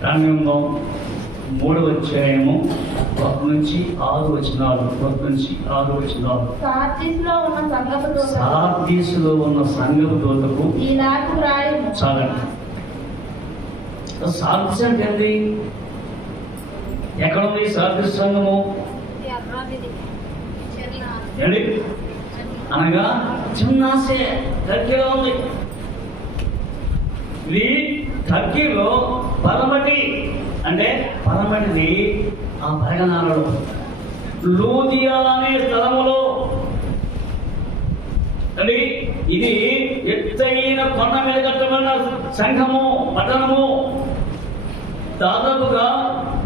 ప్రారంభం 3వ అధ్యాయము 1 నుంచి 6 వచనాలు. 1 నుంచి 6 వచనాలు. సార్దీసులో ఉన్న సంఘపు దూతకు ఈనాడు వ్రాయుము. చాలండి. సార్దీస్ అంటే ఏంటి? ఎక్కడ ఉంది సార్దీస్ సంఘము? ఏంటి అనగా చిన్నాసే టర్కీలో ఉంది. ఇది టర్కీలో పరమటి అంటే పరమటిది ఆ పరగణాలలో లూదియా అనే స్థలములో. అంటే ఇది ఎత్తైన కొండ మీద కట్టబడిన సంఘము, పట్టణము. దాదాపుగా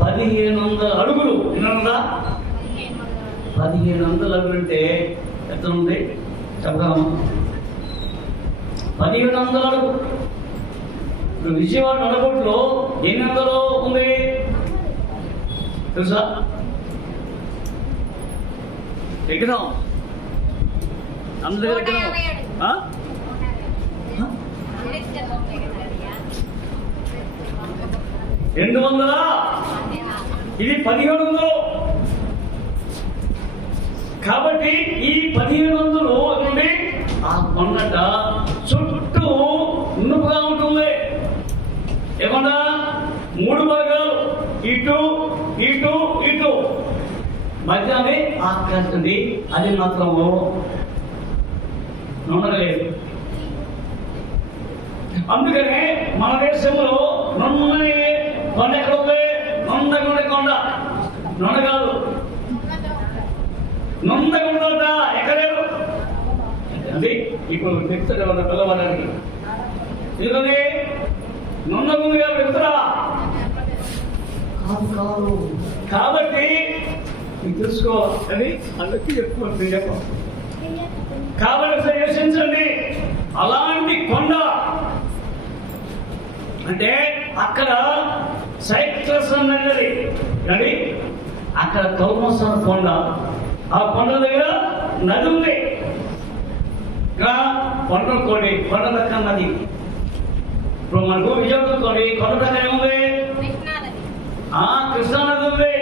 1500 అడుగులు. విన్నారా? 1500 అడుగులు అంటే ఎంత ఉంది చెప్పగలము? 1500 అడుగు. ఇప్పుడు విజయవాడ నడగొట్లో ఎన్ని వందలు ఉంది తెలుసా? ఎక్కడం అందరి దగ్గర 200. ఇది 1700. కాబట్టి ఈ 1500 నుండి ఆ కొండట చుట్టూ నునుపుగా ఉంటుంది. ఏమన్నా 3 భాగాలు, ఇటు ఇటు ఇటు, మధ్యనే ఆకర్షింది. అది మాత్రము నొనగలేదు. అందుకనే మన దేశంలో నొన్నని కొండ ఎక్కడ ఉంది? నొందగుండ కొండ. నొనగాదు, నొందగుండ ఎక్కలేదు. అది ఇప్పుడు చెప్తాడు మన పిల్లవాళ్ళకి. ఎందుకని నొందగుండగా పెడతారా? కాదు. కాబట్టి తెలుసుకోవాలి. అందరికీ చెప్పుకోవాలి. కాబట్టి యోచించండి. అలాంటి కొండ అంటే అక్కడ సైక్లస్ అన్నది కానీ అక్కడ కౌమసన కొండ. ఆ కొండ దగ్గర నది ఉంది. ఇక్కడ కొండకోడి, కొండ దగ్గర నది. ఇప్పుడు మనకు విజయవాడకోడి కొండ దగ్గర ఏముంది? కృష్ణా నది ఉంది,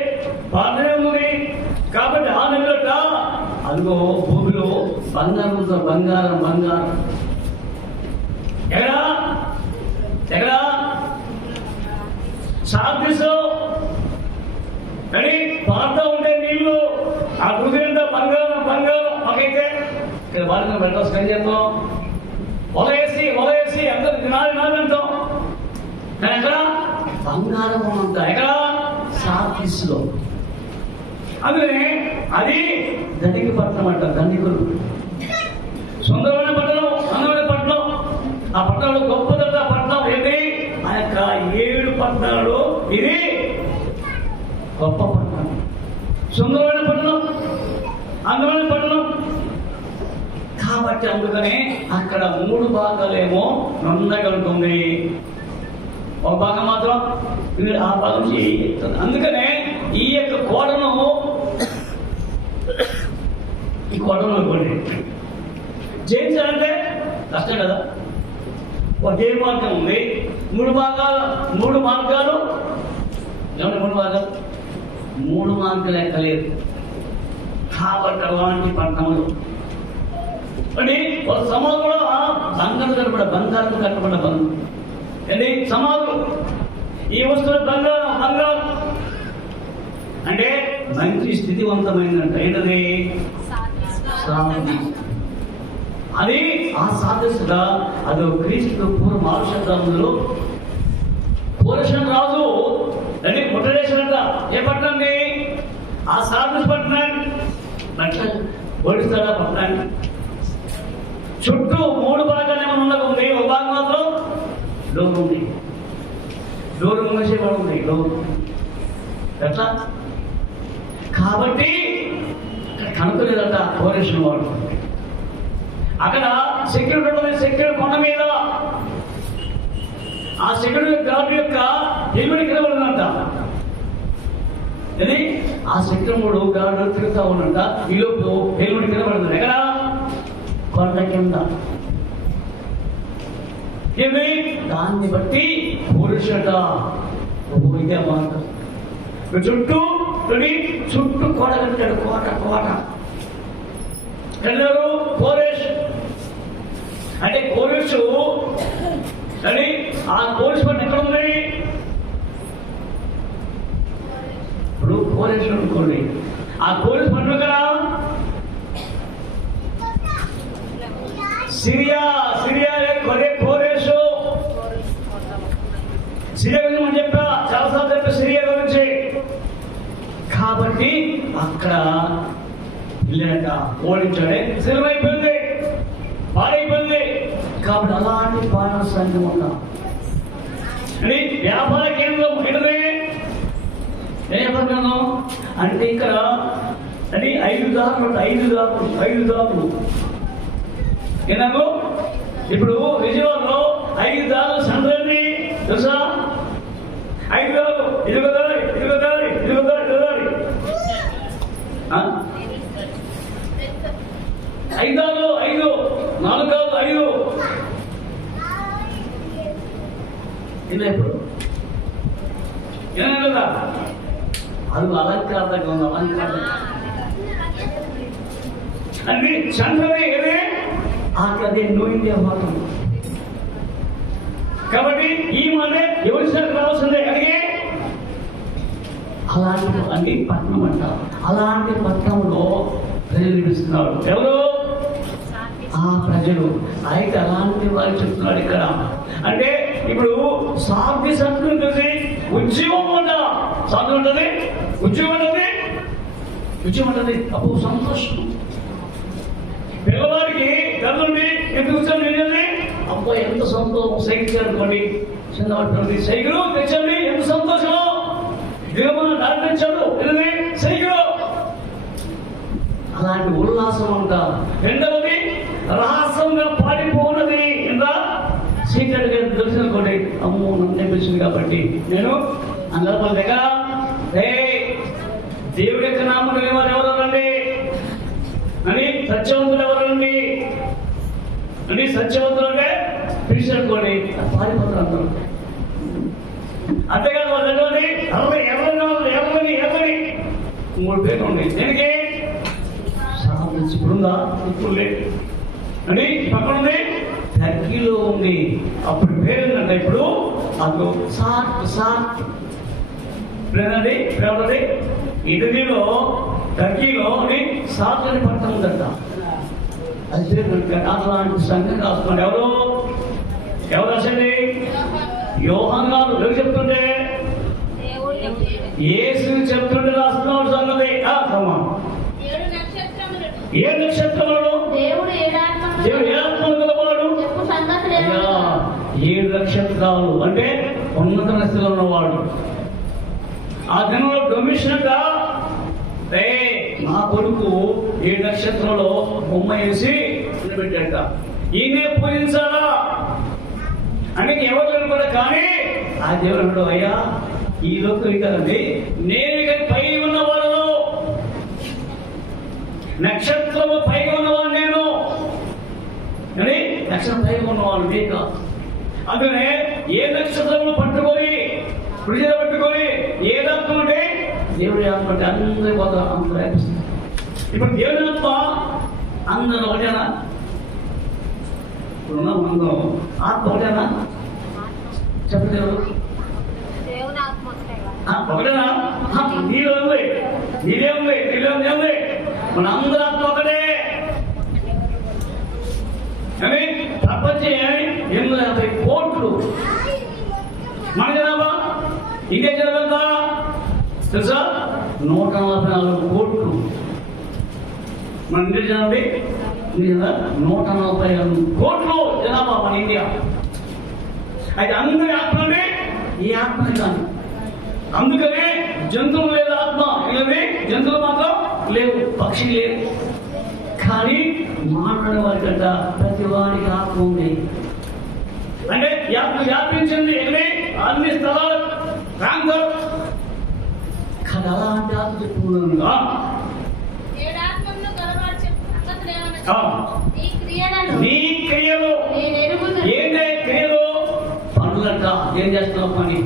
పార్లే ఉంది. కాబట్టి ఆ నదిలోట అదిగో భూమిలో బంగారం, బంగారం బంగారం. ఎక్కడా ఎక్కడా సార్దీసు కానీ పారుతూ ఉంటే నీళ్లు. ఆ హృదయంతో బంగారం బంగారం. మాకైతే ఇక్కడ బాగా పెట్టాల్సి కానీ చెప్తాం. వలయేసి అందరికి నాది అంటాం. కానీ ఎక్కడ బంగారం అంతా ఎక్కడ? సార్దీసులో. అందుకనే అది ధనిక పట్టణం అంట. ధనికులు సుందరమైన పట్టణం, అందమైన పట్టణం. ఆ పట్టణంలో గొప్పదట పట్టణం. ఏంటి? ఆ యొక్క 7 పట్టణాలు ఇది గొప్ప పట్టణం, సుందరమైన పట్టణం, అందమైన పట్టణం. కాబట్టి అందుకనే అక్కడ 3 భాగాలేమో నొందగలుగుతుంది, ఒక భాగం మాత్రం ఆ భాగం చేస్తుంది. అందుకనే ఈ యొక్క కోటను, ఈ కోటను అనుకోండి జయించాలంటే కష్టం కదా. ఒకే మార్గం ఉంది. 3 భాగాలు, 3 మార్గాలు. ఏమంటే 3 భాగాలు? 3 మార్గాలు ఎక్కలేదు. కాబట్టి అలాంటి పట్టణములు అంటే ఒక సమాధులు కూడా బంగారు కట్టబడ్డ బంధం ఏంటి? సమాధులు. ఈ వస్తువులు బంగారం అంటే మంచి స్థితివంతమైందంట. ఏంటది? అది ఆ సాదృశ్యత. అది క్రీస్తు పూర్వ 6వ శతాబ్దంలో కోరషన్ రాజు దాన్ని ముట్టడేశాడంట. ఏ పట్టణాన్ని? ఆ సాదృశ్య పట్టణాన్ని. ఓడిస్తాడా పట్టణాన్ని? చుట్టూ 3 భాగాలు ఏమైనా ఉంది. ఒక భాగం మాత్రం డోర్ ఉంది. డోర్ మూసేవాడు ఉంది. డోర్ ఎట్లా? కాబట్టి కనుక్కలేదంట కోరేషన్ వాడు. అక్కడ సెక్యూరిటీ ఉంటుంది. సెక్యూరిటీ కొండ మీద ఆ సెక్యూరిటీ గార్డు యొక్క హెల్మెట్ కింద పడుతుందంట. ఇది ఆ సెక్యూరిటీ గార్డు తిరుగుతా ఉన్నంట. ఈలోపు హెల్మెట్ కింద పడుతుంది. ఎక్కడ? కొండ కింద. ఏమి? దాన్ని బట్టి పురుషట ఇదే మాట. చుట్టూ కోట కట్టాడు. కోట కట్టారు. కోరేష్ అంటే కోరేషు అని ఆ కోరేష్ పని ఎక్కడ ఉంది? ఇప్పుడు కోరేష్ అనుకోండి, ఆ కోరేష్ పని కదా సిరియా కోరేషు. సిరియా గురించి మనం చెప్పా, చాలాసార్లు చెప్పా సిరియా గురించి. కాబట్టి అక్కడ వెళ్ళాక ఓడించాడే, సినిమైపోయింది, పాడైపోయింది. కాబట్టి అలాంటి పాలన సంఘం ఉన్నా వ్యాపార కేంద్రం ఏంటది? వ్యాపారం అంటే ఇక్కడ అని 5 దారులు ఏనాకు ఇప్పుడు విజయవాడలో 5 దారులు సండ్రండి తెలుసా? 5 దారులు, ఇదిగో దారి 5 దారులు, 5 4 కాదు 5 ఇలా. ఇప్పుడు ఏనా కదా అది అలంకారంగా ఉంది. అలంకారం అంటే చంద్రమే ఏదే అదే నోయిందే మాత్రం. కాబట్టి ఈ మాట ఎవరి సార్ రావాల్సిందే అడిగే అలాంటి అన్ని పట్టణం అంటారు. అలాంటి పట్టణంలో ప్రజలు నిలుస్తున్నారు. ఎవరు? ఆ ప్రజలు. అయితే అలాంటి వారు చెప్తున్నాడు ఇక్కడ. అంటే ఇప్పుడు సాధ్య సత్తులు చూసి ఉద్యోగం ఉందా? సాధ్యం ఉంటుంది, ఉద్యోగం ఉంటుంది. అప్పుడు సంతోషం. పిల్లవాడికి కదండి ఎందుకు వచ్చాను? అబ్బాయి ఎంత సంతోషం. సైకిల్ అనుకోండి, చిన్నవాడి సైకిల్ తెచ్చండి, ఎంత సంతోషం. దేవుడు నడిపించాడు సైకిల్. అలాంటి ఉల్లాసం అంటారు. రెండవది రహస్యంగా పాడిపోన్నది. ఇంకా సీక్రెట్ గా తెలిసినకోండి, అమ్మో నన్ను నేర్పించింది కాబట్టి నేను అందరి దగ్గర దేవుడి యొక్క నామం ఎవరండి అని సత్యవంతులు ఎవరండి అని సత్యవంతులు అంటే పిలిచిననుకోండి పారిపోతారు అందరూ. అంతేకాదు వాళ్ళ దగ్గర ఎవరిని 3 పేర్లు ఉన్నాయి. దీనికి ఇప్పుడుందా? ఇప్పుడు లేదు అని పక్కన ఉంది, టర్కీలో ఉంది. అప్పుడు పేరు ఏంటంటే ఇప్పుడు అందులో సాట్ లేదండి. ఎవరది? ఇటలీలో టర్కీలో సాట్ అని పట్టణం ఉందంట. అది పేరు అలాంటి సంఘం రాసుకోండి. ఎవరు రాసండి? యోహాను గారు ఎవరు చెప్తుంటే యేసు చెప్తుంటే రాస్తున్నాడు సంగతి. 7 నక్షత్రములు దేవుడు ఏ ఆత్మలు గలవాడు? 7 నక్షత్రాలు అంటే ఉన్నత నక్షత్రంలో ఉన్నవాడు. ఆ దినంలో కమిషనర్గా నా కొడుకు 7 నక్షత్రంలో బొమ్మ వేసి నిలబెట్టాట. ఈయనే పూజించాలా అంటే ఎవరు కూడా. కానీ ఆ దేవుడు అన్నాడు, అయ్యా ఈ లోకం కదండి, నేను ఇక పై ఉన్న వాళ్ళను, నక్షత్రము పైగా ఉన్నవాడు నేను అని. నక్షత్రం పైగా ఉన్నవాడు నీక. అందుకనే ఏ నక్షత్రములు పట్టుకొని ప్రజలు పట్టుకొని ఏదాత్మ అంటే దేవుడి ఆత్మ అంటే అందరి పోతా అందరూ వ్యాపిస్తుంది. ఇప్పుడు దేవుడి ఆత్మ అందరూ ఒకటేనా? ఇప్పుడున్న అందరం ఆత్మ ఒకటేనా? చెప్పండి ఒకటేనా? నీలో ఉంది, నీదే ఉంది. మన అందరూ ఆత్మ ఒకటే. ప్రపంచం 850 కోట్లు మన జనాభా. ఇంకే జనాభా తెలుసా? 144 కోట్లు. మన ఇండియా జనాభా 144 కోట్లు జనాభా మన ఇండియా. అయితే అందరి ఆత్మ అంటే ఈ ఆత్మ కాదు. అందుకనే జంతువులు లేదు ఆత్మ, ఇలాగే జంతువులు మాత్రం లేవు, పక్షి లేదు. కానీ మాట్లాడే వారికంట ప్రతి వారికి ఆత్మ ఉంది. అంటే ఆత్మ వ్యాపించింది అన్ని స్థలాలు ప్రాంతాలు. కానీ అలాంటి ఆత్మ చెప్పుకున్నాను నీ క్రియలు ఏంటే క్రియలు పనులంట. ఏం చేస్తున్నావు పని?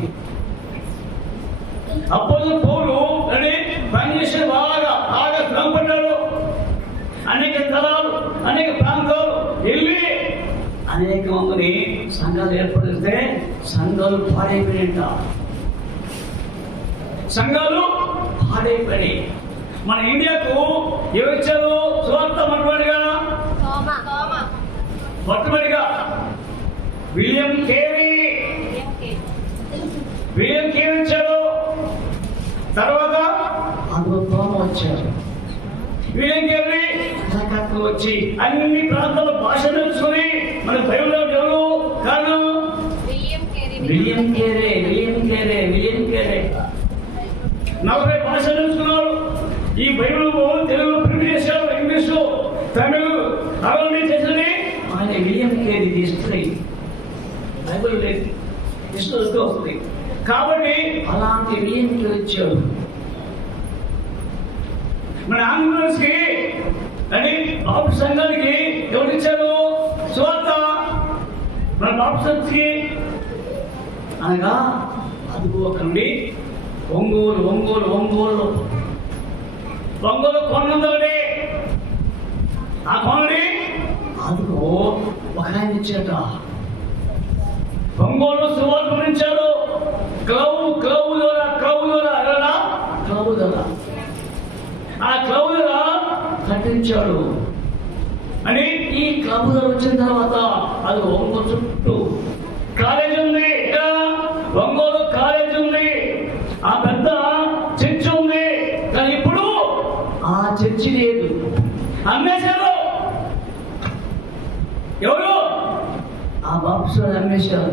అపోస్తలుడు పౌలు అని పనిచేసే బాగా శ్రమ పడ్డాడు. అనేక స్థలాలు, అనేక ప్రాంతాలు వెళ్ళి అనేక మందిని సంఘాలు ఏర్పడిస్తే సంఘాలు పాడైపోయినట్ట. సంఘాలు పాడైపోయి మన ఇండియాకు ఎవరిచ్చారు సువార్త? మొట్టమొదటిగా విలియం కేరీ ఇచ్చాడు. తర్వాత అనుభవం వచ్చారు. విలియం కేరీ వచ్చి అన్ని ప్రాంతాల భాష తెలుసుకుని మన బైబిల్లో ఎవరు కారణం? విలియం కేరీ 40 భాషలు తెలుసుకున్నారు. ఈ బైబిల్ తెలుగులో ప్రింట్ చేశారు, ఇంగ్లీషు, తమిళ్, అవన్నీ చేసింది ఆయన విలియం కేరీ. హిస్టరీ బైబిల్ లేదు, హిస్టరీ వస్తుంది కాబట్టి అలాంటి విలియం కేరీ వచ్చాడు. మన ఆంధ్రప్రదేశ్ కి అని బాబు సంఘానికి ఎవరిచ్చారు సువార్త? మన బాబు సంస్థకి అనగా అదుకోకండి. ఒంగోలు కొండందోటి ఆ కొండని అదుకో ఒక ఆయన ఇచ్చాట. ఒంగోలు సువార్త గురించాడు. క్లవ్ ఆ క్లవ్ కట్టించాడు అని ఈ క్లబ్ వచ్చిన తర్వాత అది ఒంగోలు చుట్టూ కాలేజీ ఉంది. ఒంగోలు కాలేజీ ఉంది, ఆ పెద్ద చర్చి ఉంది. కానీ ఇప్పుడు ఆ చర్చి లేదు, అమ్మేశారు. ఎవరు? ఆ బాప్సు అమ్మేశారు.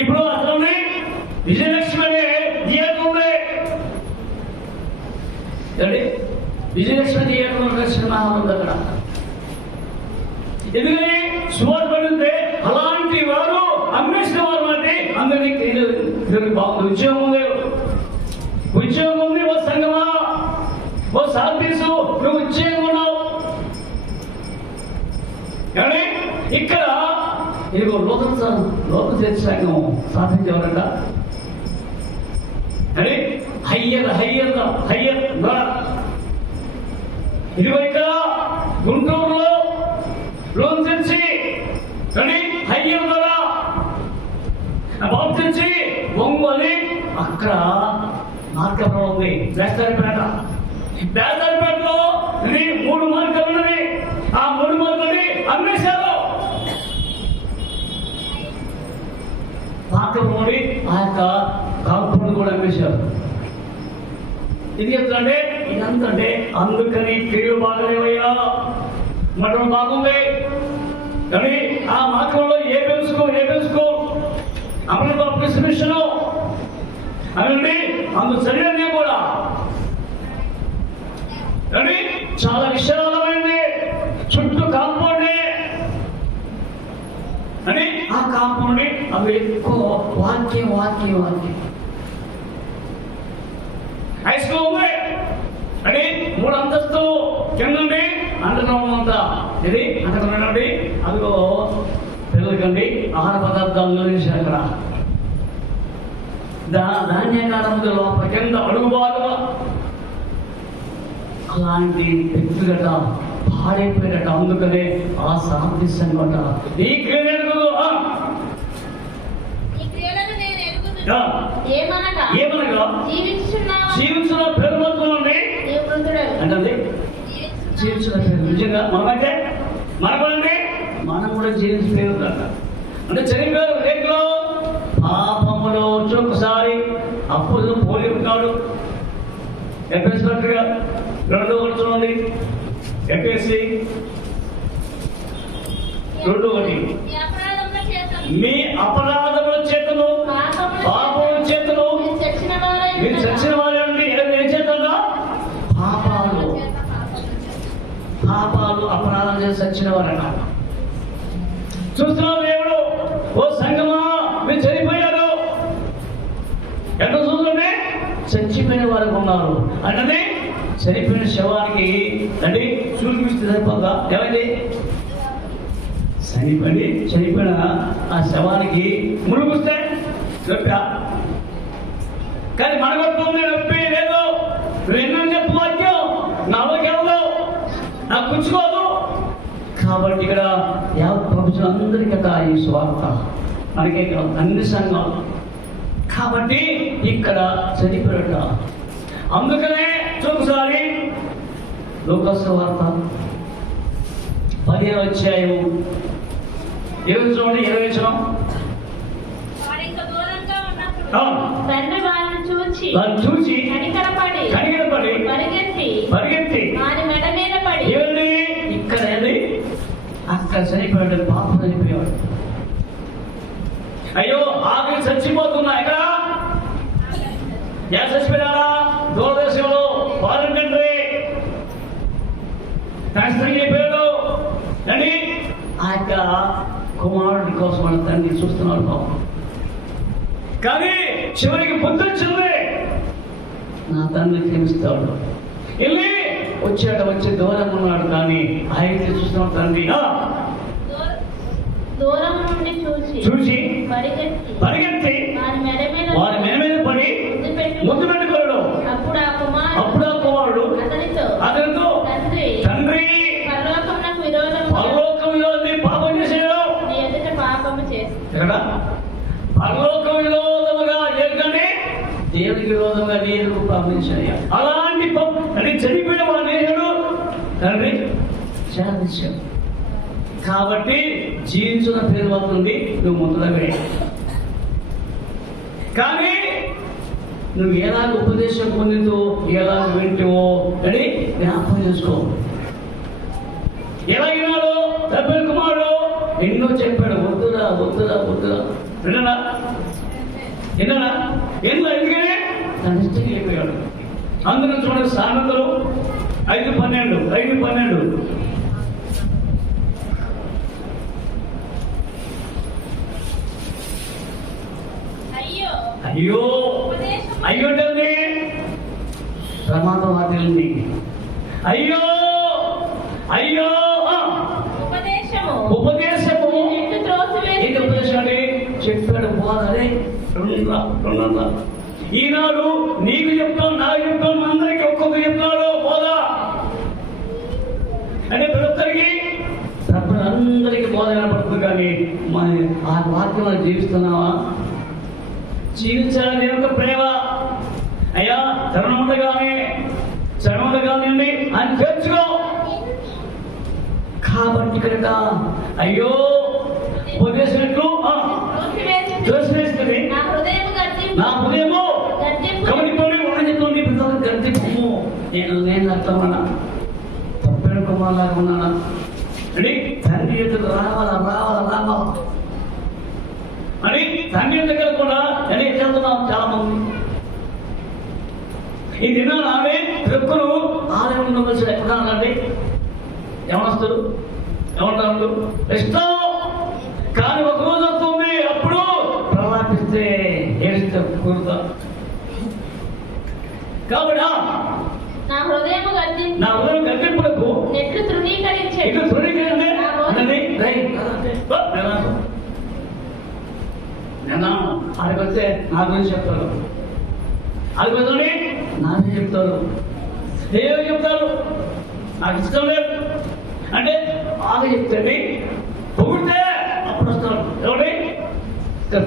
ఇప్పుడు అతను విజయలక్ష్మి అనే థియేటర్ ఉంది. విజయలక్ష్మి థియేటర్ సినిమా ఉంది అక్కడ. ఎందుకని సువార్త పడితే అలాంటి వారు అమ్మేసిన వారు అంటే అందరికీ ఉద్యోగం ఉంది. ఓ సంగమా, ఓ సాల్తీసు, నువ్వు ఉద్యోగం ఉన్నావు. కానీ ఇక్కడ ఇదిగో లోక చర్చ సంఘం స్థాపించేవారంట. అని హయ్యర్ ఇదిగో ఇక్కడ గుంటూరులో లోన్ తెచ్చి కానీ హయ్యర్ ద్వారా బాబు తెచ్చి ఒంగోలు అక్కడ మార్గంలో ఉంది. బేస్తారిపేటలో 3 మార్గాలు ఉన్నవి. ఆ 3 మార్గాలని అమ్మేశారు. మార్గంలోని ఆ యొక్క కాల్పుడు కూడా అమ్మేశారు. ఇది చెప్తుంటే ఇదంతంటే అందుకని క్రియలు బాగలేవయ్యా, మటన్ బాగుంది. కానీ ఆ మార్గంలో ఏ తెలుసుకో అమలు బాప్టిస్ట్ మిషన్ అనండి అందు శరీరాన్ని కూడా కానీ చాలా విశాలమైంది. చుట్టూ కాంపౌండ్ అని ఆ కాంపౌండ్ అవి ఎక్కువ వాక్యం హై స్కూల్ ఉంది అని 3 అంతస్తు కిందండి అండర్గ్రౌండ్ అంతా. ఇది అండర్గ్రౌండ్ అదిగో పిల్లలకండి ఆహార పదార్థాలు అక్కడ ధాన్యకాలంలో లోపల కింద అడుగు బాగా అలాంటి వ్యక్తిగత పాడైపోయినట్ట. అందుకనే ఆ సాధించట ఈ క్రియలు ఏమనగా జీవించిన పేరు అంటే జీవించిన పేరు నిజంగా మనమైతే మనకండి మనం కూడా జీవించిన పేరు అంటే చనిపోయారు. రేట్లో పాపములో ఒక్కసారి అప్పుడు పోలి ఉంటాడు. ఎఫ్ఎస్ పత్రిక 2:1 ఎఫ్ఎస్సి 2:1 మీ అపరాధముల చేతను పాపముల చేతను మీరు చచ్చిన వారు అండి. ఏం చేద్దా? పాపాలు అపరాధం చేసి చచ్చిన వారు అన్నారు. చూస్తున్నావు దేవుడు, ఓ సంగమా మీరు చనిపోయారు. ఎట్లా చూస్తుంటే చచ్చిపోయిన వారికి ఉన్నారు అంటే చనిపోయిన శవానికి అంటే చూపిస్తే సరిపోదా? ఏమైంది? చనిపోయిన ఆ శవానికి ములుగుస్తే కానీ మనకొస్తుంది నొప్పి లేదు. నువ్వు ఎన్నో చెప్పు వాక్యం నాలోకి ఎవరు నాకు పుచ్చుకోదు. కాబట్టి ఇక్కడ ప్రపంచందరికీ ఈ స్వార్థ మనకే కాదు, అన్ని సంఘాలు. కాబట్టి ఇక్కడ చనిపోయాట. అందుకనే చూసారి లూకాసు వార్త 10వ అధ్యాయము 20 చూడండి, 20 వచనం. తండ్రి వారిని చూచి కనికరపడి పరిగెత్తి వారి మెడ మీద పడి ఇక్కడ అక్కడ చనిపోయాడు. పాపం చనిపోయాడు. అయ్యో ఆకలి చచ్చిపోతున్నా. ఎక్కడ చచ్చిపోయాడా? దూరదేశంలో ఫారెన్ కంట్రీ ట్రాన్స్ఫర్ అయిపోయాడు అని ఆ యొక్క కుమారుడి కోసం వాళ్ళ తండ్రి చూస్తున్నాడు పాపం. కానీ చివరికి బుద్ధి వచ్చింది, నా తండ్రి క్షమిస్తాడు. వెళ్ళి వచ్చి దూరం ఉన్నాడు. కానీ ఆయన చూస్తున్నాడు తండ్రి. దూరం నుండి చూసి పరిగెత్తి వారి మెడ మీద పడి ముద్దు పెట్టుకోడు. అప్పుడు ఆ కుమారుడు అతనితో తండ్రి పరలోకం విరోధి పాపం చేశాడు. పాపము చేసి పరలోక విరోధముగా ఏంటంటే దేవునికి విరోధంగా నేను ప్రార్థించాను. అలాంటి అని చనిపోయిన వాడు నేడు తండ్రి శాంతించాడు. కాబట్టి జీవించిన పేరు అవుతుంది నువ్వు ముందులవే. కానీ నువ్వు ఎలాగ ఉపదేశం పొందిందో ఎలాగ వింటావో అని జ్ఞాపకం చేసుకో. ఎలాగినాడో తప్పిన కుమారుడు ఎన్నో చెప్పాడు, వద్దురా విన్నాడా ఎందుకనే తన ఇష్టం వెళ్ళిపోయాడు. అందులో చూడండి సామెతలు 5:12 అయ్యో అంటే ప్రమాదం వాటిల్ని అయ్యో ఉపదేశము చెప్పాడు. పోదారే ఈనాడు నీకు చెప్తాను, నాకు చెప్తాను, అందరికి ఒక్కొక్క చెప్తాడు. పోదా అంటే ప్రతి అందరికీ బోధ కనపడుతుంది. కానీ ఆ వాక్యం జీవిస్తున్నావా? జీవించాలని ఒక ప్రేమ అయ్యా చరణముండగానే అని తెచ్చుకో. కాబట్టి కనుక అయ్యో ఉపదేశినట్లు తోసివేస్తుంది నా హృదయము కమిటితోనే ఉండజెప్తుంది. గర్తింపు నేను అర్థమన్నా తప్పిన కుమారులాగా ఉన్నానా అని తండ్రి ఎదురు రావాలా అని తండ్రి దగ్గర కూడా అని వెళ్తున్నాం చాలా మంది. ఈ దినాలు ఆమె ప్రొక్కరు ఆలయం ఉండవలసి ఎక్కడాలండి ఏమొస్తారు ఏమంటారు ఇష్టం. కానీ ఒక రోజు వస్తుంది, అప్పుడు ప్రలాపిస్తే ఏడిస్తే కూరుతా. కాబట్టి నా హృదయం గట్టింపులకు ఇటు తృణీకరించే ఆడికొస్తే నా గురించి చెప్తారు, ఆడికొస్తే నాకే చెప్తారు, ఏమో చెప్తారు. నాకు ఇష్టం లేదు అంటే బాగా చెప్తే పొగిడితే అప్పుడు వస్తారు. ఎవరి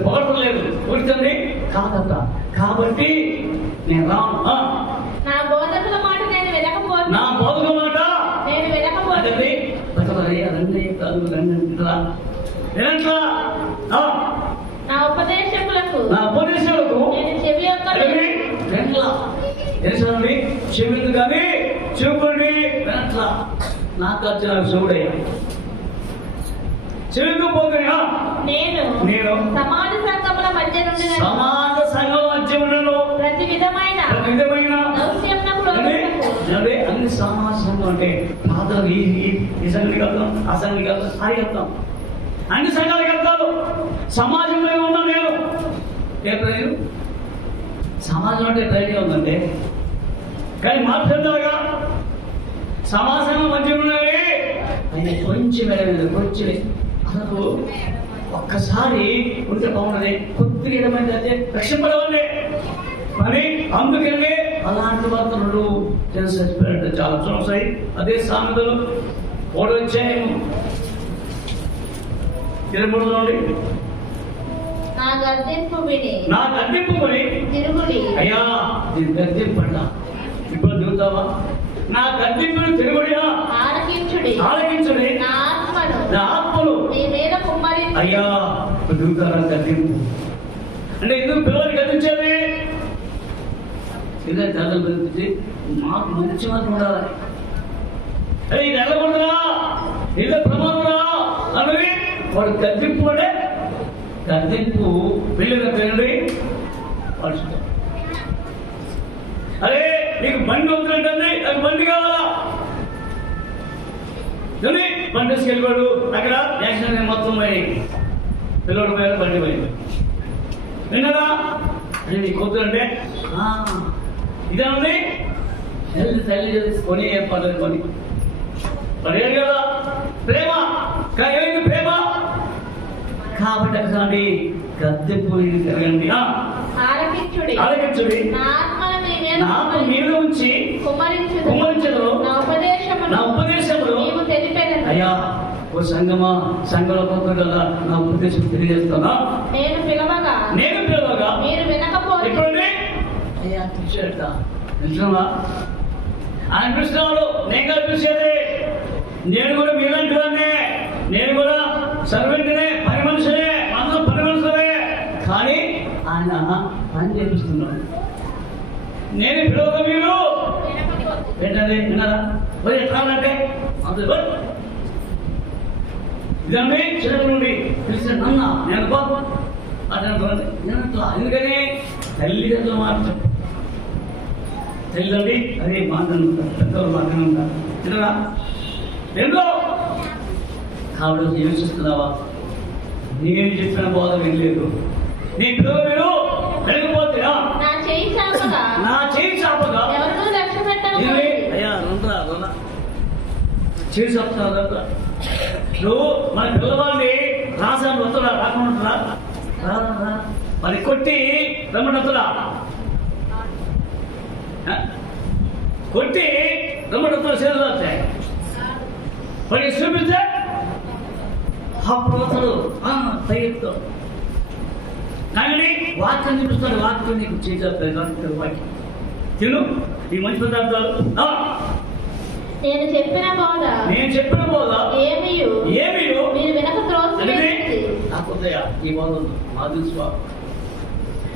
పొగడటం లేదు, పొగిడుతుంది కాదట. కాబట్టి నేను రాను. నా బోధకుల మాట నేను వినకపోతే నా ఉపదేశకులకు నేను చెవి చెవింది కానీ చెవుని వెనట్లా నాకు వచ్చిన శివుడయ్యా చెవిపోతున్నా నేను సమాజ సంఘముల మధ్య ఉండను. ప్రతి విధమైన అన్ని సమాజ సంఘం అంటే ప్రార్థన ఈ సంఘానికి వెళ్తాం, ఆ సంఘానికి వెళ్తాం, సారి వెళ్తాం, అన్ని సంఘాలకు వెళ్తాను. సమాజంలో ఉన్నా నేను సమాజం అంటే ధైర్యం ఉందంటే కానీ మాట్లాడగా సమాజంలో మధ్య ఉన్నవి ఆయన కొంచెం కొంచెం అసలు ఒక్కసారి ఉంటే బాగున్నది. కొద్దిగా ఏమైందంటే రక్షింపడవండి మరి అందుకనే అలాంటి వార్తలు చచ్చిపోయాడు. చాలా చూసాయి. అదే సామెతలు 3వ అధ్యాయం 23 నుండి నా గద్దింపు విని తిరుగుడి. అయ్యా నేను గద్దింపడ్డ, ఇప్పుడు దిగుతావా? నా గద్దింపును తిరుగుడిగా ఆలకించుడి. నా ఆత్మను మీ మీద కుమ్మరి. అయ్యా దిగుతారా? గద్దింపు అంటే ఎందుకు పిల్లలు గద్దించేది? ఇలా తల్లి గద్దించి మాకు మంచి మాట ఉండాలి. అరే ఇది వెళ్ళకూడదురా, ఇది ప్రమాదరా అన్నది వాడు గద్దింపు. అంటే గద్దింపు పిల్లలు తినండి. అరే నీకు బండి వద్దంటుంది, నాకు బండి కావాలా? బండి తీసుకెళ్ళిపోయాడు. అక్కడ యాక్సిడెంట్ మొత్తం పోయింది. పిల్లడు పోయాడు, బండి పోయింది. విన్నారా? అదే నీ కూతురు అంటే ఇదే ఉంది. తల్లి కొని ఏం పర్లేదు, కొని పడేది కదా ప్రేమ. ఏమైంది ప్రేమ? కాబట్టి అసలు గద్దెంపు తిరగండి, ఆలకించుడి. నా ఆత్మ మీద ఉంచి కుమ్మరించదు. నా ఉపదేశములు అయ్యా ఓ సంఘమా, సంఘంలో కొత్త కదా నా ఉపదేశం తెలియజేస్తానా? నేను పిలవగా మీరు వినకపోతే ఎప్పుడండి అయ్యా చూసేట నిజమా? ఆయన పిలుస్తున్నాడు, నేను కూడా పిలిచేది. నేను కూడా మీలాంటి వాడినే, నేను కూడా సర్వెంట్నే, పని మనుషులే, అందరూ పని మనుషులే. కానీ ఆయన పని చేపిస్తున్నాడు. నేను పిలవగా మీరు ఏంటండి విన్నారా? ఎట్లా అంటే ఇదండి చిన్నప్పటి నుండి పిలిచిన అన్న నేను అందుకనే తల్లిదండ్రులు మాట తల్లిదండ్రి అదే మాటలు పెద్దవాళ్ళు మాటనే ఉంటారు. చిన్నరా ఎందులో కాబట్టి ఏమి చూస్తున్నావా? నేను చెప్పిన బోధ వినలేదు. నీ పిల్లలు మీరు వెళ్ళకపోతే నా చేయి చాపగా అయ్యా చేయి చాపుతా. నువ్వు మన పిల్లవాడిని రాసాను వస్తున్నా, రాకుండా మరి కొట్టి రమ్మడొద్దురా, కొట్టి రమ్మడొద్దురా చేతులు వస్తాయి. మరి చూపిస్తే అప్పుడు వస్తాడు తగ్గిస్తాడు. కానీ వాక్యం చూపిస్తాడు. వాక్యం నీకు చేసేస్తాడు. వాక్యం తిను ఈ మంచి పదార్థాలు. నేను చెప్పిన బోధ ఏమియు మీరు వెనక త్రోసివేసి ఈ బోధ మా తెలుసు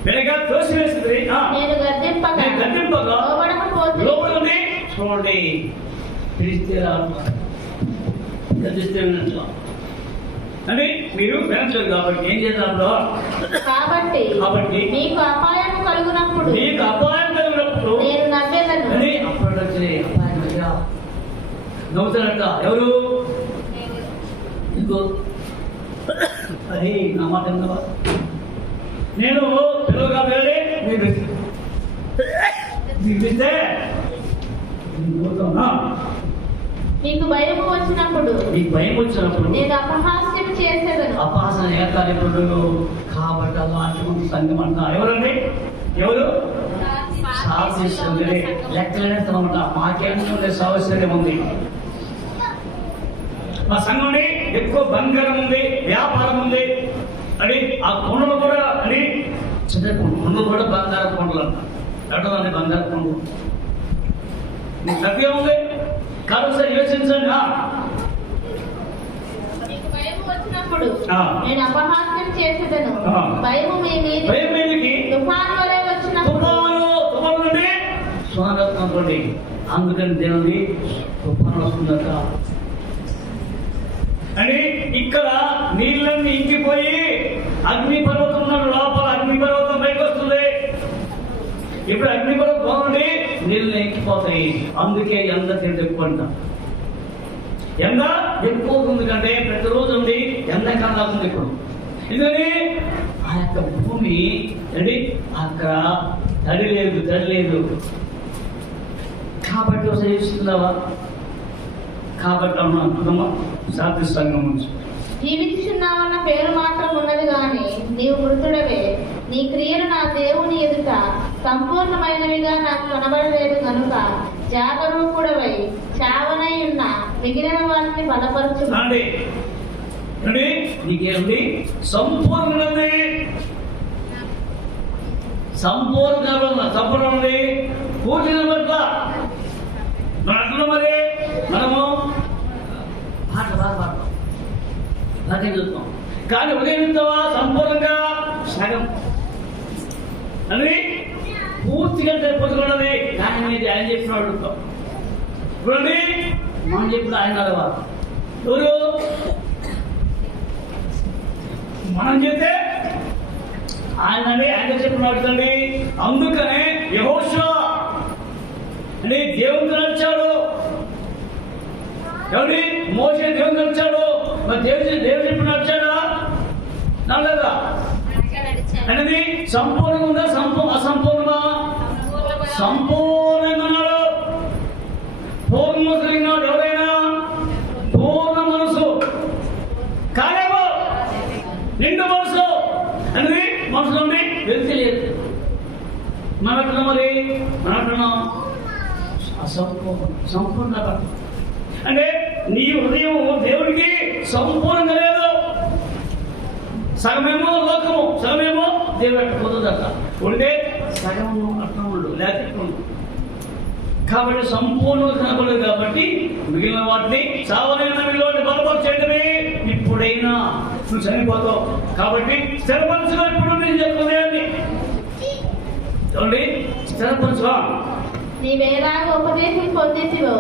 వెనక త్రోసివేసింది. నేను గద్దింపగా లోపలి చూడండి పిలిస్తే గద్దిస్తే వినట్లా అని మీరు వినట్లేదు. కాబట్టి ఏం చేస్తారు? కాబట్టి నీకు అపాయం కలుగునప్పుడు నేను నవ్వేదను. అని అప్పుడు వచ్చినాయి నవ్వుతారంట. ఎవరు? ఇంకో అది నా మాట విన్నావా? నేను పిల్లగా వెళ్ళి మీరు దిగితే నీకు భయం వచ్చినప్పుడు నేను అపహాస్యం చేసేదను. అపహాసం చేస్తారు ఇప్పుడు. కాబట్టి అలాంటి సంఘం అంట. ఎవరండి? ఎవరు? సాదృశ్యం లెక్కలేనమాట. మాకేంటే సాదృశ్యం ఉంది. మా సంఘంలో ఎక్కువ బంగారం ఉంది, వ్యాపారం ఉంది అని ఆ కొండలు కూడా అని చిన్న కొండలు కూడా బంగారం కొండలు అంట. ఎక్కడండి బంగారం కొండలు? నీకు తగ్గ ఉంది కాదు సార్, యోచించండి. నేను అపహాస్యం చేసేదను. భయము మీదకి తుఫాను వలె వచ్చినప్పుడు స్వాగతం. అందుకని దేవుడి తుఫాను వస్తుందట. అని ఇక్కడ నీళ్ళన్నీ ఇంకిపోయి అగ్ని పర్వతం ఉన్నాడు లోపల. అగ్ని పర్వతం బయటకు వస్తుంది. ఇప్పుడు అగ్ని పర్వతం బాగుండి నీళ్ళు ఇంకిపోతాయి. అందుకే ఎండ తీరు ఎక్కువ అంట. ఎండ ఎక్కువ ఉంది కంటే ప్రతిరోజు ఉంది ఎండాకాలం ఉంది. ఇప్పుడు ఎందుకని ఆ యొక్క భూమి అక్కడ తడి లేదు. కాబట్టి ఒకసారి చేస్తున్నావా? కాబట్టి అమ్మా సాధ్య సంఘం నుంచి జీవించుచున్నావన్న పేరు మాత్రం ఉన్నది గాని నీవు మృతుడవే. నీ క్రియలు నా దేవుని ఎదుట సంపూర్ణమైనవిగా నాకు కనబడలేదు కనుక జాగరూకుడవై చావనై ఉన్న మిగిలిన వాటిని బలపరచు. నీకేమిటి సంపూర్ణది, సంపూర్ణది పూర్తిన పట్ల మన అట్లా మరి మనము పాట పాడతాం, నాకే చూస్తాం. కానీ ఉదయిస్తావా సంపూర్ణంగా సగం అని పూర్తిగా సరిపోతున్నది. కానీ అనేది ఆయన చెప్పిన అడుగుతాం. చూడండి, మనం చెప్పిన ఆయన అడవా ఎవరు మనం చేస్తే ఆయన చెప్పిన అడుగుతండి. అందుకనే యెహోషువ అంటే దేవుడు నడిచాడు. ఎవరి మోషే దేవుడు నడిచాడు. మరి దేవుడు చెప్పిన నడిచాడా నడలేదా అనేది సంపూర్ణంగా ఉందా అసంపూర్ణమా? సంపూర్ణంగా ఉన్నాడు. పూర్ణ కలిగినాడు ఎవరైనా పూర్ణ మనసు, కాలేమో నిండు మనసు అనేది మనసులోని వెళ్తలేదు. మనకున్న మరి మనకున్న సంపూర్ణ అంటే నీ హృదయం దేవుడికి సంపూర్ణంగా లేదు. సగమేమో లోకము, సగమేమో దేవుడు అట్లా పొందుదట. ఉంటే సగము అట్లా ఉండు లేకపోతే. కాబట్టి సంపూర్ణ కనపడలేదు. కాబట్టి మిగిలిన వాటిని చావనైన వీళ్ళని బలపరచేయడమే. ఇప్పుడైనా నువ్వు చనిపోతావు కాబట్టి స్థిరపరచుగా ఇప్పుడు నేను చెప్తున్నాను. చూడండి, స్థిరపరచుగా నీవేలాగ ఉపదేశం పొందితివో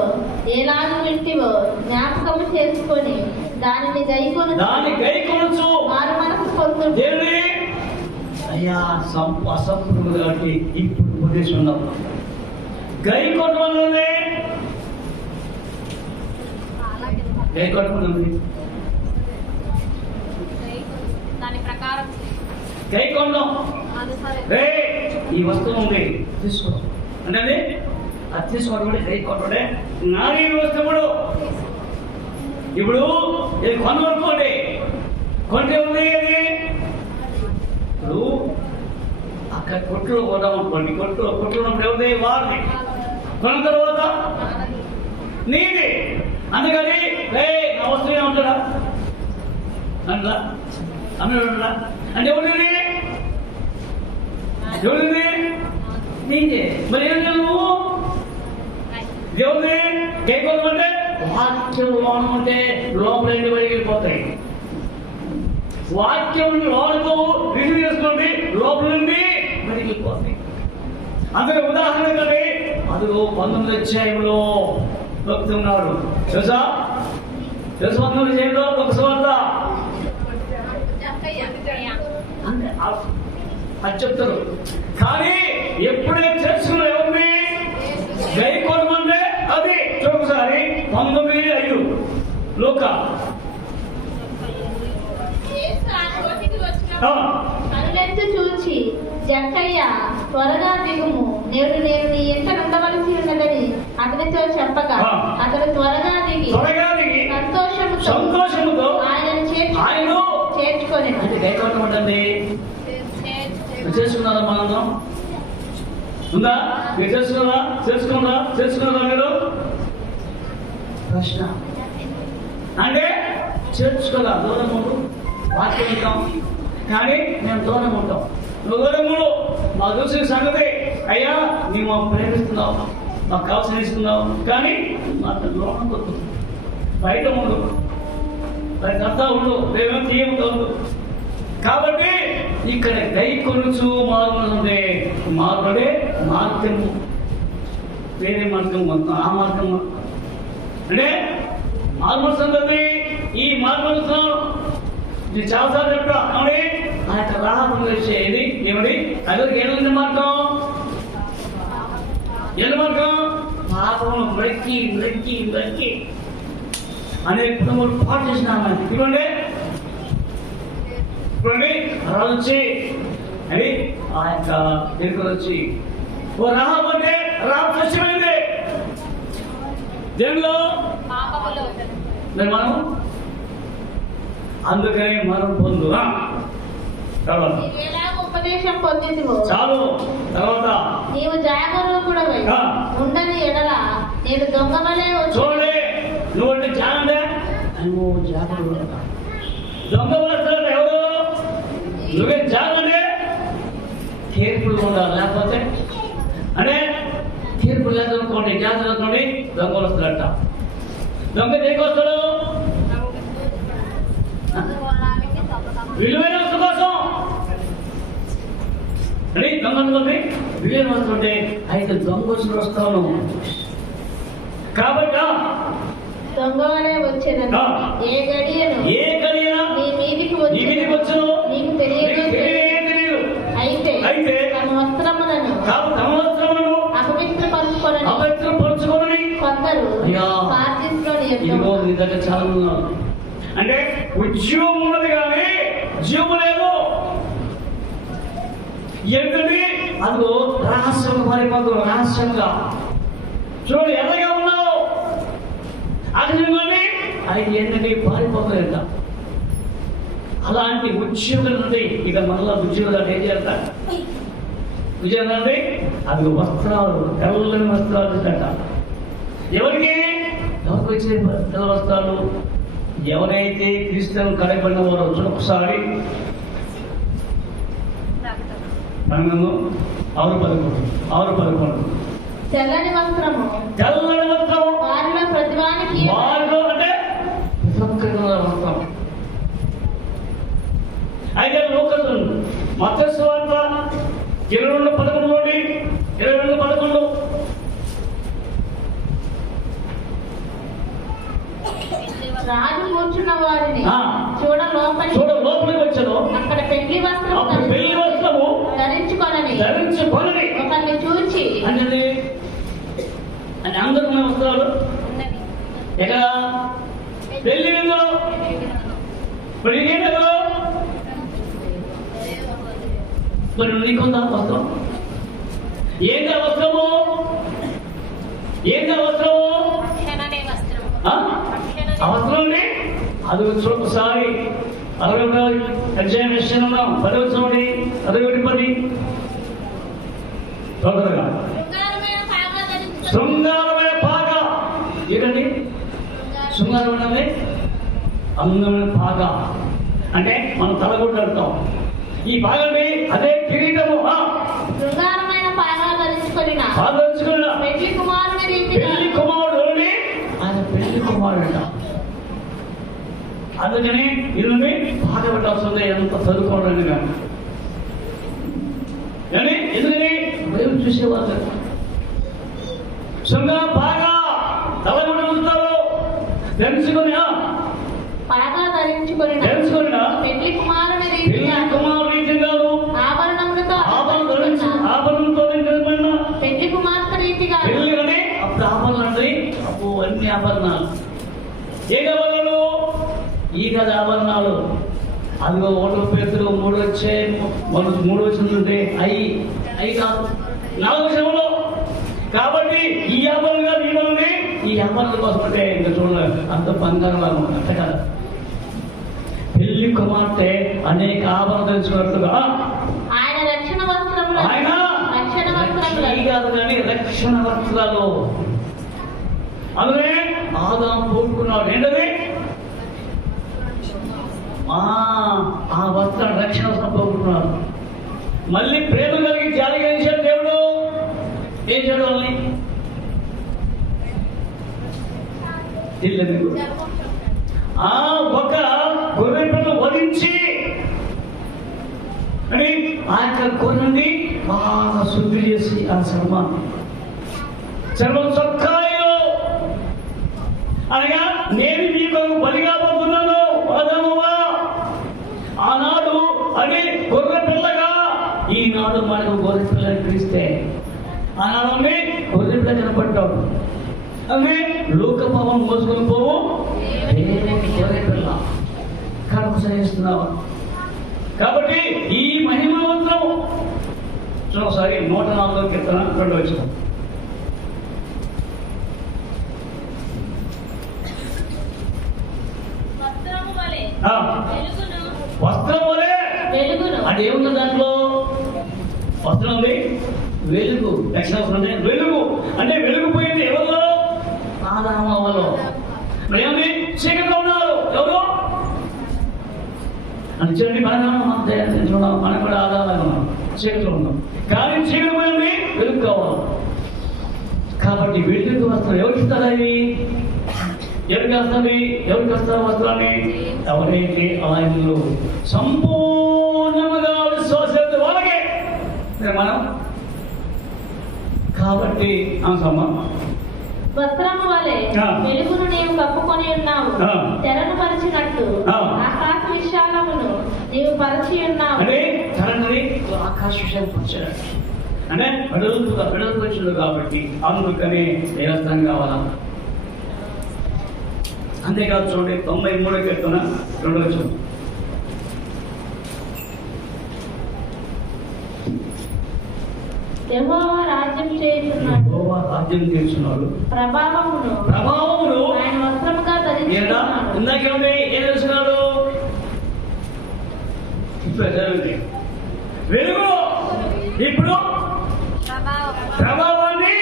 ఏలాగ వింటివో జ్ఞాపకము చేసుకొని దాని గైకొనొచ్చు మారు మనసు పొందు. దేవుని అయ్యా అసంపూర్ణ కాబట్టి ఇప్పుడు ఉపదేశం ఉన్నాం. గైకొనవలనే గైకొనవలనే గైకొండం. ఈ వస్తువు ఉంది తీసుకో అంటే అది తీసుకోవడం గైకొనడే నారీ వస్తువుడు. ఇప్పుడు ఇది కొనుక్కోండి, కొంటే ఉంది అది. ఇప్పుడు అక్కడ కొట్లు పోదాం అనుకోండి, కొట్లు ఉన్నప్పుడు ఎవరి వారిని కొన్న తర్వాత నీది. అందుకని నా వస్తువునే ఉంటాడా అంటా అన్నాడు. అంటే ఎవరిది నీదే. మరి ఏం నువ్వు దేవుడి గైకొనమంటే వాక్యం లోనం అంటే లోపల ఎండి బయటికి వెళ్ళిపోతాయి. వాక్యం లోనకు రిసీవ్ చేసుకోండి, లోపల నుండి బయటికి వెళ్ళిపోతాయి. అందుకే ఉదాహరణ కండి, అదిగో 19వ అధ్యాయంలో చెప్తున్నాడు. తెలుసా 19వ అధ్యాయంలో ఒక సువార్త అది చెప్తారు. కానీ ఎప్పుడైతే తెలుసుకున్నా ఎవరిని గైకొనమంటే అది ఒకసారి 19:5 లోక కనులెత్తి చూచి జక్కయ్య త్వరగా దిగుము, నేను నీ ఇంట ఉండవలసి ఉన్నదని అతనితో చెప్పగా అతడు త్వరగా దిగి సంతోషముతో ఆయనను చేర్చుకొని చేసుకున్నారా? మనందరం ఉందా? మీరు చేసుకున్నారా మీరు? ప్రశ్న అంటే చేర్చుకోదా? దూరం ఉండు, వాక్యం ఉంటాం కానీ మేము దూరం ఉంటాం. నువ్వు దూరములు మాకు చూసిన సంగతి అయ్యా నీవు మాకు ప్రేమిస్తున్నావు, మాకు కావాల్సిన ఇస్తున్నావు, కానీ మాకు లోనం కొడుతుంది. బయట ఉండు, బయట అంతా ఉండు, మేమేం తీయముగా ఉండు. కాబట్టి ఇక్కడ గైకొనుచు మారుతుంది. మారుడే మార్గము, వేరే మార్గం ఆ మార్గం అంటే మార్మల్సింది. ఈ మార్మల్సం నేను చాలాసార్లు చెప్తా. అవునే ఆ యొక్క రాహం వచ్చేది ఏమిటి? అదొక ఏడుంది మార్గం. ఎన్ని మార్గం? పాపం బ్రక్కి అనే కుటుంబాలు పాటు చేసిన ఇవ్వండి రాజు వచ్చి అని ఆ యొక్క దగ్గర వచ్చి ఓ రాహం అంటే రాహం స్వచ్ఛమైంది. దేనిలో మనం అందుకని మనం పొందు. తర్వాత నీవేలాగ ఉపదేశం పొందితివో చాలు. తర్వాత నీవు జాగరూకుడవై ఉండని ఎడల నేను దొంగ వలె వచ్చి చూడండి, నువ్వు అంటే జాగ్రత్త, నువ్వు జాగ్రత్త. దొంగ వస్తాడు ఎవరు? నువ్వే జాగ్రత్త, కేర్ఫుల్ ఉండాలి. లేకపోతే అంటే కేర్ఫుల్ లేదనుకోండి, జాగ్రత్త అనుకోండి, దొంగ వస్తాడట. దొంగ దేనికి వస్తాడు? విలువైన వస్తు కోసం. అంటే దొంగ అనుకోండి, విలువైన వస్తుంటే అయితే దొంగ వస్తాను కాబట్టి దొంగ వలె వచ్చేదని ఏ గడియను నీ మీదికి వచ్చును నీకు తెలియదు. అయితే తమ వస్త్రములను అపవిత్రపరచుకొనని కొందరు పార్టీస్లో చాలా ఉన్నారు. అంటే ఉద్యోగం ఉన్నది కానీ జీవం లేదు. ఎందుకంటే అదిగో రహస్యంగా పారిపోతారు. రహస్యంగా చూడు, ఎర్రగా ఉన్నావు అర్థంగానే అది ఏంటంటే పారిపోతాయంట. అలాంటి ఉద్యోగులు నుండి ఇక మళ్ళా ఉద్యోగులు అంటే ఏం చేస్తారు? ఉద్యోగం అంటే అది వస్త్రాలు, తెల్లని వస్త్రాలు అంట. ఎవరికి వచ్చే తెల్ల వస్త్రాలు? ఎవరైతే క్రీస్తును కడపడిన వారు ఒకసారి 6:11 తెల్లని వస్త్రము వారిలో ప్రతివానికి అంటే వస్త్రం. అయితే లోకల్ మత్తయి సువార్త 22:11 రాజు కూర్చున్న వారిని చూడ లోపలికి వచ్చాను. అక్కడ పెళ్లి వస్త్రము ధరించుకొనని ఒకరిని చూచి అంటే అందరూ వస్త్రాలు ఎక్కడ పెళ్లి మరి నీకుందా వస్త్రం? ఏంటా వస్త్రము? అవసరం అది ఒకసారి 60 అధ్యాయం ఉన్నాం. 10వ చూడండి, 61 తొందరగా శృంగారమైన పాక. ఏంటండి శృంగారమైనది? అందమైన పాక అంటే మనం తలగొడ్డు అంటాం. ఈ పాగండి అదే కిరీటము. శృంగారమైన పాక ధరించుకున్న పెళ్లి కుమారుడు ఆయన పెళ్లి కుమారుడు. అందుకని ఇల్లుని బాధపడాల్సిందే ఎంత చదువుకోవడానికి కానీ ఎందుకని బయలు చూసేవాళ్ళు శృంగా బాగా తలగొండ ఉంటారు తెలుసుకుని పెళ్లి కుమారుడు ఆభరణంతో పెళ్లి కుమార్తె రీతిగా పెళ్లి అప్పుడు ఆభరణలు అండి. అప్పు అన్ని ఆభరణాలు. ఏ ఆభరణాలు? ఈ కదా ఆభరణాలు. అదిగో 1 Peter 3 వచ్చాయి. 3 వచ్చిందంటే అయి కాదు 4 విషయంలో. కాబట్టి ఈ ఆభరణగా నీళ్ళని ఈ ఆభరణల కోసం అంటే ఇంకా చూడలేదు అంత బంగారం అంత కదా. పెళ్లి కుమార్తె అనేక ఆభరణం తెలుసుకున్నట్టుగా ఆయన రక్షణ వస్త్రములు కాదు కానీ రక్షణ వస్త్రాలు. అందుకే ఆదాం పోగొట్టుకున్నాడు. ఏంటది? ఆ వస్త్రాన్ని రక్షణ వస్త్రం పోగొట్టుకున్నాడు. మళ్ళీ ప్రేమ కలిగి జాలి కలిగించాడు దేవుడు. ఏం చేయడం వాళ్ళని ఒక గొర్రె పిల్లలు వధించి అని ఆ యొక్క గొర్రెని బాగా శుద్ధి చేసి ఆ చర్మం చొక్కాయో అనగా నేను మీకు బలిగా పోతున్నాను ఆదామువా. ఆనాడు అని గొర్రె పిల్లగా, ఈనాడు మనకు గొర్రె పిల్లని పిలిస్తే ఆనాడు గొర్రె పిల్ల కనపడ్డాడు. అవి లోకపావం మోసుకొని పోవు గొర్రె పిల్ల కడప చేస్తున్నావా. కాబట్టి ఈ మహిమవంతం ఒకసారి 104వ కీర్తన 2వ వచనం. వస్త్రము వలె అది ఏముంది దాంట్లో? వస్త్రం ఉంది, వెలుగు. ఎక్స్ట్రా వెలుగు అంటే వెలుగుపోయింది ఎవరిలో? ఆదాము అవ్వలో. మరి ఏముంది? చీకట్లో ఉన్నారు ఎవరు? అని చూడండి, మనం కూడా ఆధారంగా ఉన్నాం, చీకట్లో ఉన్నాం. కానీ చీకటి పోయింది, వెలుగు కావాలి. కాబట్టి వెలుగు వస్త్రం ఎవరికి ఇస్తారు? అది ఎవరికి వస్తుంది? ఎవరికి వస్తారు వస్త్రాన్ని? ఎవరైతే ఆయనలో సంపూర్ణంగా విశ్వాసం వాళ్ళకే మనం. కాబట్టి వస్త్రము వలె వెలుగును నీవు కప్పుకొని ఉన్నావు, తెరను పరిచినట్టు ఆకాశ విశాలమును నీవు పరిచి ఉన్నావు. అంటే తెరని ఆకాశ విషయం పరిచాడు అంటే పెడలకు వచ్చింది కాబట్టి అందుకనే దేవస్థానం కావాలా. అంతేకాదు చూడండి 93 కీర్తన 2వ వచనం. యెహోవా రాజ్యం చేస్తున్నాడు, ప్రభావమును ఆయన వస్త్రముగా ధరించుకున్నాడు. ఇందాకేమంటే ఏం తెలుసుకున్నాడు? వెలుగు ఇప్పుడు ప్రభావాన్ని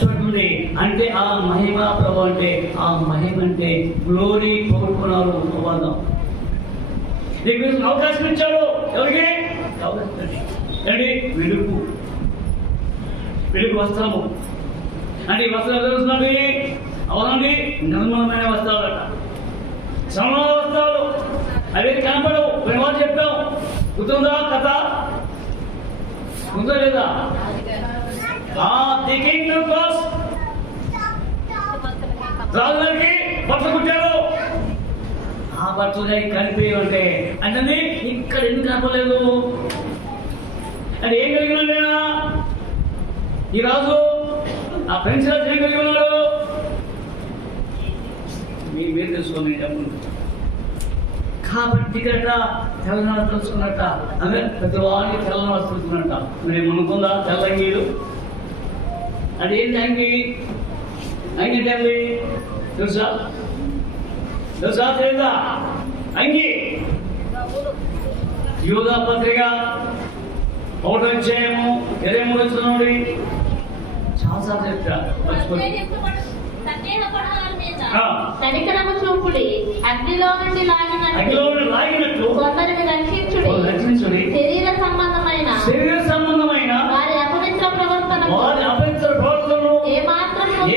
చూడండి. అంటే ఆ మహిమ ప్రభావం అంటే ఆ మహిమ అంటే గ్లోరీ కోరుకున్నారు. అవ్వదాం నీకు అవకాశం ఇచ్చాడు. ఎవరికి అండి? వెలుగు, వెలుగు వస్త్రము అంటే ఈ వస్త్రాలు తెలుస్తుంది. అవునండి, నిర్మలమైన వస్త్రాలట, సమాన వస్త్రాలు. అవి కనపడవు. మేము చెప్పాం, గుర్తుందా కథ? ఉందా లేదా? రాజులకి బట్టలు కుట్టారు. ఆ బట్టలు కనిపి ఉంటే అంటే ఇక్కడ ఎందుకు కనపలేదు? అంటే ఏం కలిగిన ఈ రాజు ఆ పెన్షన్ ఏం కలిగి ఉన్నాడు? మీరు తెలుసుకోండి చెప్పండి. కాబట్టి ఇక్కడ తెల్లనాడు తెలుసుకున్నట్ట, అంటే ప్రతి వారికి తెల్లనాడు తెలుసుకున్నట్ట. మేము అనుకుందా తెల్లంగీలు అంటే ఏంటి? అంగి అంగి అంటే తెలుసా? తెలుసా? అంగి యూదా పత్రిక 1వ అధ్యాయము 23వ వచనంలోని చాలాసార్లు చెప్తా, మర్చిపోయి. కనికరము చూపుడి, అగ్నిలో నుండి లాగినట్లు కొందరిని రక్షించుడి. శరీర సంబంధమైన వారి అపవిత్ర ప్రవర్తనను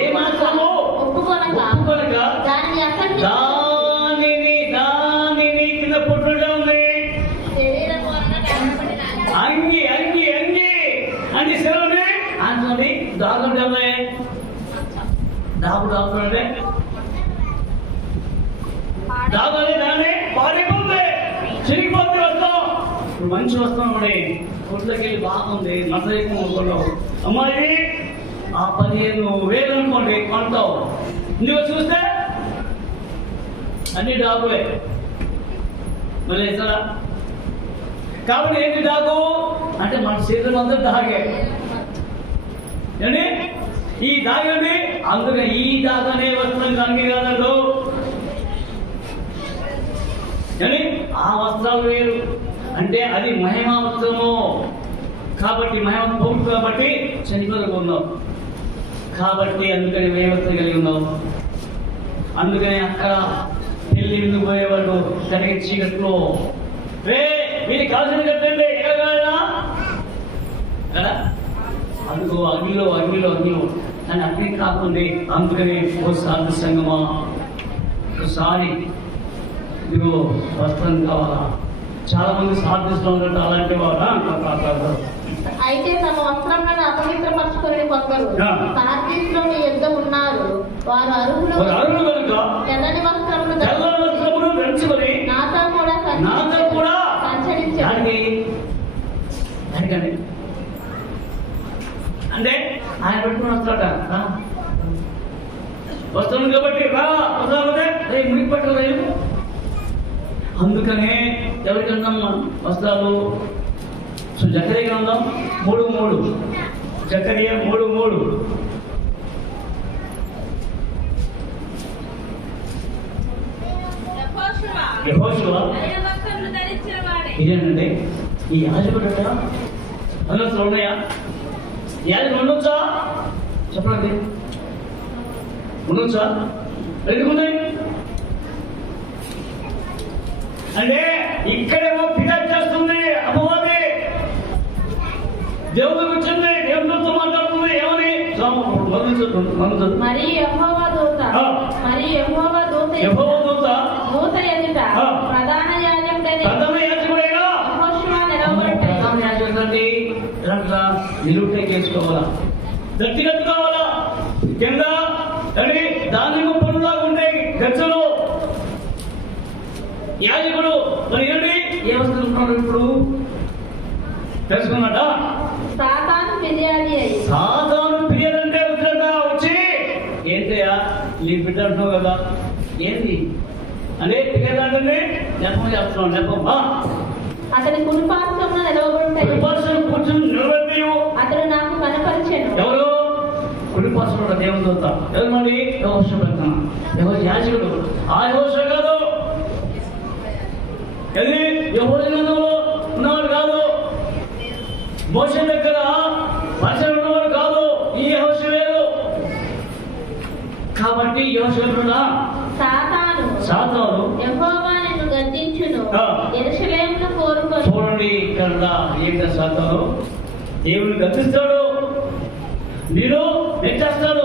ఏమాత్రము ఒప్పుకొనక దానిని కింద పుట్టుగా ఉంది. అంగి అంటే సెలవుని అంటుంది. దాగుంటే దాగుంటే దాని దాన్ని పారిపోతే చిరిగిపోతే వస్తాం. ఇప్పుడు మంచి వస్తాం అండి, కొట్లకి వెళ్ళి బాగుంది మసైకు కొన్నావు అమ్మాయి, ఆ 15,000 అనుకోండి కొంటావు. నువ్వు చూస్తే అన్ని డాగులే మళ్ళీ ఇస్తారా? కాబట్టి ఏంటి డాగు అంటే మన శరీరం అంతా దాగే అండి. ఈ దాగండి, అందుకని ఈ దాగనే వస్త్రం కంగి కాదండు అని. ఆ వస్త్రాలు వేరు అంటే అది మహిమా వస్త్రము కాబట్టి, మహిమ పౌరు కాబట్టి చనిపోతూ ఉన్నావు కాబట్టి అందుకని మహిమవస్త్రం కలిగి ఉన్నావు. అందుకని అక్కడ పెళ్లి విందుకు పోయేవాడు తనకి చీకట్లో వీరికి కాల్సిన కట్టండి కదా, అందుకో అగ్నిలో అని అగ్ని కాకుండా. అందుకని ఓసారి సంగమా, ఒకసారి ఇదిగో వస్త్రం కావాలా? చాలా మంది సాధిస్తూ ఉంటారు అలాంటి వారు. అయితే తమ వస్త్రములను అపవిత్రపరచుకొని కొందరు సార్దీసులోని యుద్ధ ఉన్నారు. వారు అరువులు తెల్లని వస్త్రములు ధరించుకొని నాతో కూడా సంచరించారు. అంటే ఆయన పెట్టుకుని వస్తాడ వస్త్రం కాబట్టి మునికి పట్టలేదు. అందుకనే ఎవరికన్నా వస్త్రాలు జకరియా గ్రంథం 3:3 జకరియా 3:3 యెహోషువ ఇదేనండి ఈ యాజకుడు అందులో ఉన్నాయా? యాజకుడు ఉండొచ్చా? చెప్పండి, ఉండొచ్చా? ఎందుకున్నాయి అంటే ఇక్కడేమో ఫిర్యాదు చేస్తుంది అపవాది, దేవుడు వచ్చింది, దేవుడితో మాట్లాడుతుంది. ఏమని? మరి యెహోవా దూత ఎదుట ప్రధాన యాజకుడైన యెహోషువ నిలవబడ్డాడు. నిలుపుకోవాలా, గట్టిగట్టు కావాలా, కింద దానిమ్మ పండులాగా ఉంటాయి గచ్చలు. యాజకుడు మరి ఏంటి ఏమనుకుంటున్నాడు ఇప్పుడు తెలుసుకున్నట? సాతాను ఫిర్యాదు అంటే వచ్చినట, వచ్చి ఏంటయ్యా నీ బిడ్డ అంటున్నావు కదా, ఏంటి అదే ఫిర్యాదు అంటే నెపం చేస్తున్నావు. నెపం అతని కుడిపార్శ్వమున నిలవబడ్డాడు. కూర్చొని నిలబడి అతడు నాకు కనపరిచెను. ఎవరు? కుడిపార్శ్వమున దేవుని దూత. ఎవరు మరి? యెహోషువ పెద్దన, ఎవరు? యాజకుడు. ఆ యెహోషువ కాదు, అది యెహోషువలో ఉన్నవాడు కాదు, మోషే దగ్గర పరిచయం ఉన్నవాడు కాదు, ఈ యెహోషువ వేరు. కాబట్టి యెహోషువ సాతాను యెహోవా నిన్ను గద్దించును, యెరూషలేమును కోరుకొను. చూడండి ఇక్కడ ఏంట సాతాను దేవుని గద్దిస్తాడు, మీరు నెట్టేస్తాడు.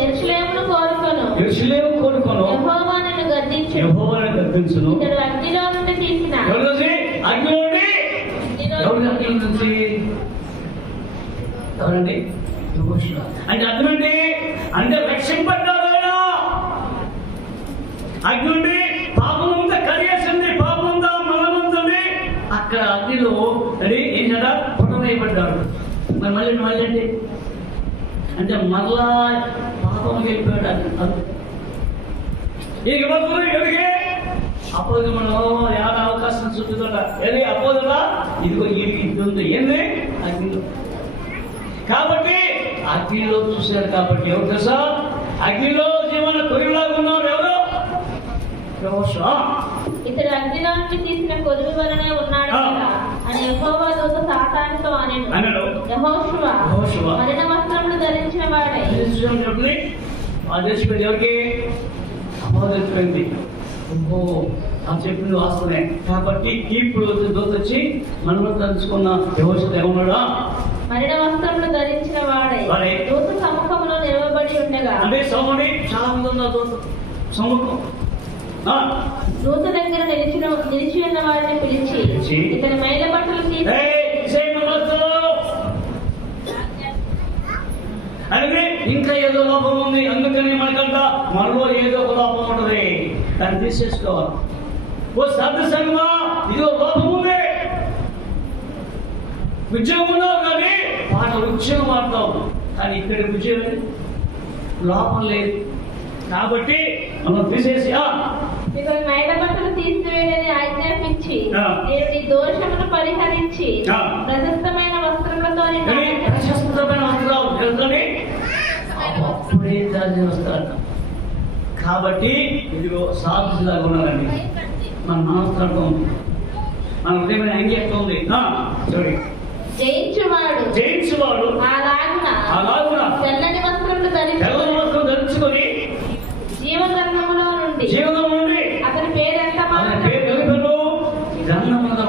యెరూషలేమును కోరుకొను, యెహోవా నిన్ను గద్దించును. ఇతడు అగ్నిలో నుండి తీసిన ఎవరండి? అంటే అగ్ని అంటే రక్షింపడ్డాడు ఆయన. అగ్ని నుండి పాపమంతా కడిగేసింది, పాపమంతా మలమంతుంది. అక్కడ అగ్నిలో ఏం చేత పుట్టవేయబడ్డాడు. మరి మళ్ళీ అంటే మరలా పాపం వెళ్ళిపోయాడు. ఈ ఎవరికి అపోది మనం ఏమైనా అవకాశం చూపుతుంట, ఏది అపోదులా ఇదిగో ఇది ఉంది, ఏంది అగ్నిలో. కాబట్టి అగ్నిలో చూశారు. కాబట్టి ఎవరు తెలుసా? అగ్నిలో జీవన కొరిలాగా ఉన్నారు. ఎవరు? ఇతడు అగ్నిలో నుండి తీసిన కొలువు వలనే ఉన్నాడు అని యెహోవా దూత సాతానుతో అనెను. యెహోషువ మరణ వస్త్రములు ధరించిన వాడే. ఎవరికి? అపోదైపోయింది. ఆ చెప్పింది వాస్తవమే. కాబట్టి ఇప్పుడు దూత వచ్చి మనలో తలుచుకున్న యెహోషువ ఏమన్నాడా? మరణ వస్త్రములు ధరించిన వాడే దూత సముఖంలో నిలవబడి ఉండగా. అంటే సౌముడి చాలా మంది ఉన్నారు. దూత సముఖం దూత దగ్గర నిలిచి ఉన్న వారిని పిలిచి ఇతని మైల బట్టలు అంటే ఇంకా ఏదో లోపం ఉంది, అందుకని మనకంట మనలో ఏదో ఒక లోపం ఉంటుంది, దాన్ని తీసేసుకోవాలి. ఓ శ్రద్ధ సంగమా, ఇదో లోపం ఉంది. ఉద్యోగం ఉన్నావు కానీ ఉద్యోగం మారుతావు, కానీ ఇక్కడ ఉద్యోగం లోపం లేదు. కాబట్టి మనం తీసేసి మైల బట్టలు తీసివేయని ఆజ్ఞాపించి దేవుని దోషమును పరిహరించి ప్రశస్తమైన వస్త్రములతో అప్పుడే వస్తారట. కాబట్టి ఇదిగో సాధులాగా ఉన్నారండి. మన మనస్తత్వం ఉంది, మన హృదయమైన అంగి ఎట్లా ఉంది చూడండి. జయించువాడు అలాగున తెల్లని వస్త్రములు ధరించుకొని జీవగ్రంథములో నుండి అతని పేరు ఎంత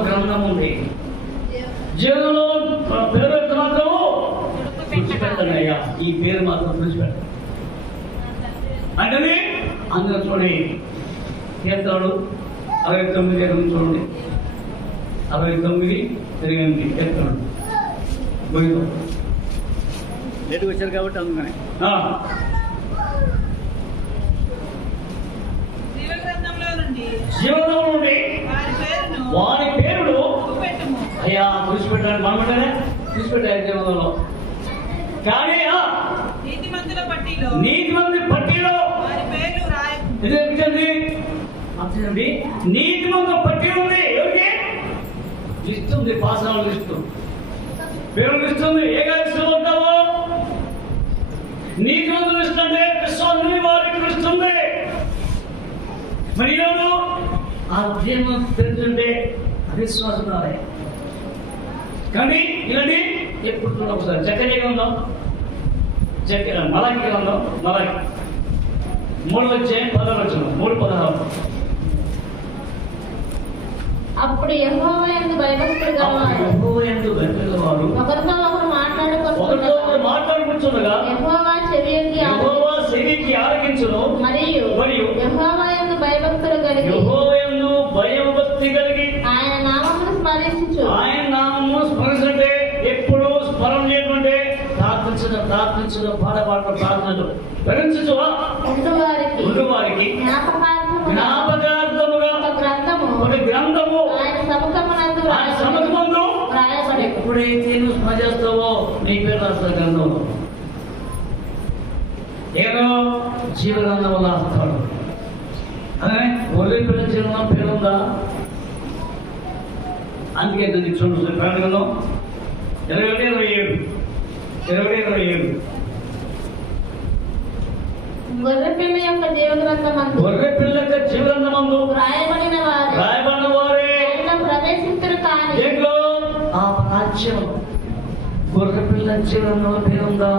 గ్రంథం ఉంది. జీవనంలో పేరు ఎంత మాత్రము విడిచిపెట్టండి అయ్యా, ఈ పేరు మాత్రం విడిచిపెట్టండి అంటే అందులో చూడండి. కీర్తనలు 69 చూడండి, 69:8 కీర్తనలు. లేటుగా వచ్చారు కాబట్టి అందుకనే జీవనంలో నుండి వారి పేరును అయ్యా విడిచిపెట్టాడు. మనమంటేనే విడిచిపెట్టారు జీవనంలో. కానీ నీతిమంతుల పట్టీలో నీతిమంతుల పట్టీ ఉంది. ఎవరికి లిస్ట్ ఉంది? పాసాల లిస్టు, పేరు లిస్ట్ ఉంది. ఏ లిస్టులో ఉంటావో నీతిమంతుల లిస్ట్ అంటే విశ్వాసం వారికి లిస్ట్ ఉంది. మరి ఆ ఉద్యమం తెలుసుంటే అవిశ్వాసం రాలే. కానీ ఇలాంటి ఎప్పుడు చూడండి ఒకసారి చక్కగా గ్రంథం మలాకి గ్రంథం మలాకి 3:16 అప్పుడు యెహోవా యందు భయభక్తులు గలవారు ఒకరితో ఒకరు మాట్లాడుకుంటుండగా యెహోవా చెవియొగ్గి ఆలకించును మరియు యెహోవా యందు భయభక్తులు కలిగి ఆయన నామమును స్మరించుచు ఎప్పుడు స్మరణ చేయకుంటే ప్రార్థించడం పాడపాడడం ప్రార్థనలు భరించుచువా ఉండు వారికి జ్ఞాపకార్థముగా ఒక గ్రంథము ఆయన సముఖమందు రాయబడి ఎప్పుడైతే నువ్వు స్మరణ చేస్తావో నీ పేరు రాస్తాడు గ్రంథంలో. ఏదో జీవగ్రంథం రాస్తాడు. అదే ఒరే పిల్ల జీవనం పేరుందా? అందుకే దాన్ని చూడండి గ్రంథంలో 21:27 గొర్రెపిల్ల యొక్క జీవగ్రంథమందు రాయబడిన వారే ప్రవేశించరు కానీ దేంట్లో ఆ రాజ్యం. గొర్రెపిల్ల జీవనంలో పేరుందా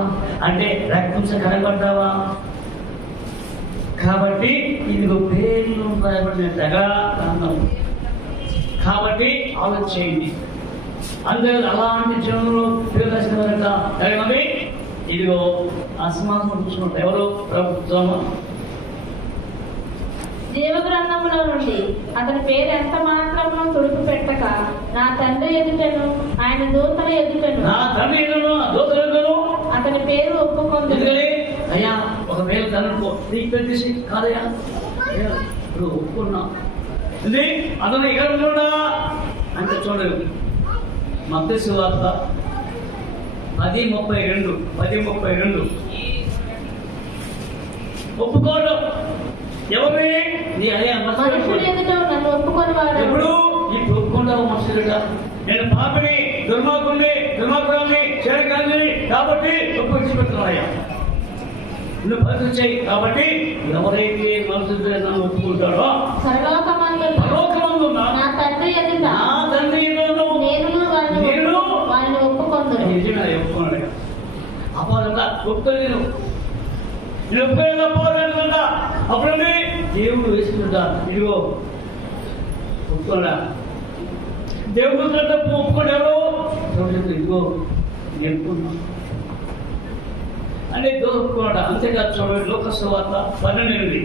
అంటే రక్తం కనబడ్డావా? కాబట్టి ఇదిగో పేర్లు రాయబడినట్టుగా గ్రంథం. కాబట్టి ఆలోచించండి. అందుకే అలాంటి జీవనంలో పేరు రాసిన ఇదిగో అసమానం చూసుకుంటా ఎవరు ప్రభుత్వం జీవగ్రంథములో నుండి అతని పేరు ఎంత మాత్రము తుడుపు పెట్టక నా తండ్రి ఎదుటను ఆయన దూతల ఎదుటను అతని పేరు ఒప్పుకుంది. అయ్యా ఒకవేళ తనకు నీకు పెట్టేసి కాదయ్యా ఇప్పుడు ఒప్పుకున్నా అతను ఇక్కడ ఉన్నాడా అంటే చూడలేదు. మత్తయి సువార్త 10:32 ఒప్పుకోవడం ఎవరి నీ అయ్యా ఎప్పుడు ఇప్పుడు ఒప్పుకుంటావు మనుషులుగా నేను పాపిని దుర్మార్గుల్ని చేరకాలని కాబట్టి ఒప్పించిపెడుతున్నాయ్యా నువ్వు పరిస్థితి చేయి. కాబట్టి ఎవరైతే మనుషులు ఒప్పుకుంటాడో పరలోకమందు నా తండ్రి ఒప్పుకున్నాడు. అపోదంతా ఒప్పుకోలేదు. నేను ఒప్పుకోలేకపోలేదంట. అప్పుడండి దేవుడు వేసుకుంటా ఇదిగో ఒప్పుకోడా దేవుడు ఒప్పుకోడు ఎవరు ఇదిగో నేర్పుకున్నా అంటే ఒప్పుకోడా. అంతేకాదు చూడండి లోకసువార్త 12:8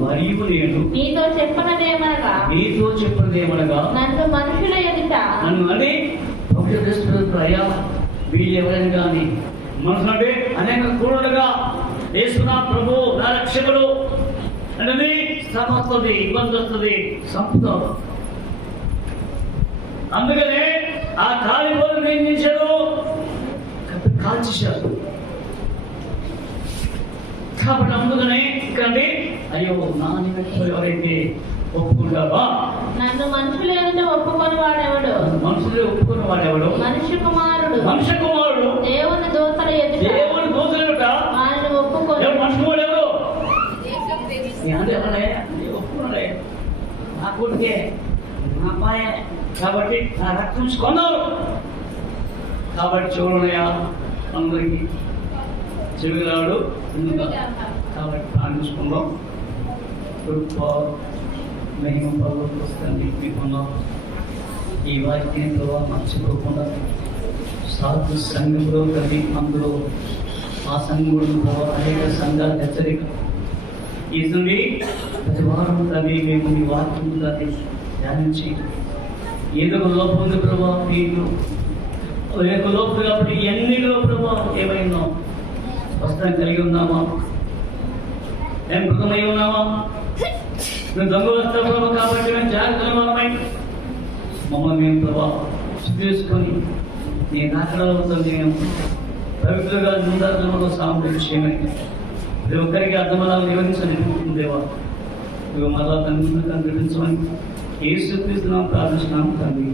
మరియు నేను నీతో చెప్పినదేమనగా నన్ను మనుషుల ఎదుట అంటే అయ్యా వీళ్ళు ఎవరైనా కానీ మనసు అంటే అనేక కూడలుగా వేసుకున్న ప్రభు నా రక్షకుడు అనేది శ్రమ వస్తుంది, ఇబ్బంది వస్తుంది, సంపుతాం. అందుకనే ఆ కాలిపోలు ఏం చేశాడు? కాల్చేశాడు. కాబట్టి అందుకనే ఇక్కడండి అయ్యో నా నిమిత్తం ఎవరైతే ఒప్పుకుంటావా నన్ను మనుషులు ఎదుట ఒప్పుకొని వాడెవడు మనుష్య కుమారుడు దేవుని దూతల ఎదుట ఆయన ఒప్పుకొని మనుషుడు ఎవరు ఒప్పుకున్నాడే నా కొడుకే నా అమ్మాయే కాబట్టి నా రక్తం కొన్నారు. కాబట్టి చూడనయా అందరికీ చెవిలాడు కాబట్టి ప్రార్థించుకుందాం. మహిమ పర్వతాన్ని మీకున్నాం. ఈ వాక్యంలో మర్చిపోకుండా సాధు సంఘంలో కలిగి అందులో ఆ సంఘంలో అనేక సంఘాల హెచ్చరిక ఈ నుండి ప్రతి వారం కలిగి మేము ఈ వాక్యం దాన్ని ధ్యానించి ఏదో లోపం ఉంది ప్రభావ మీకు లోపం కాబట్టి ఎన్నిలో ప్రభావం ఏమైందో వస్త్రం కలిగి ఉన్నామా? ఏం మృతమై ఉన్నామా? నువ్వు దొంగ వస్తా ప్రభావ కాబట్టి మేము జాగ్రత్తగా మనమై మమ్మల్ని మేము ప్రభావం చేసుకొని నీ నాకడంతో మేము పవిత్రంగా నిందార్థంలో సామర్థ్యం చేయమని ప్రతి ఒక్కరికి అర్థమలా వివరించని దేవా నువ్వు మళ్ళా తన ముందు కనిపించమని యేసుక్రీస్తు నామమున ప్రార్థిస్తున్నాము తండ్రి.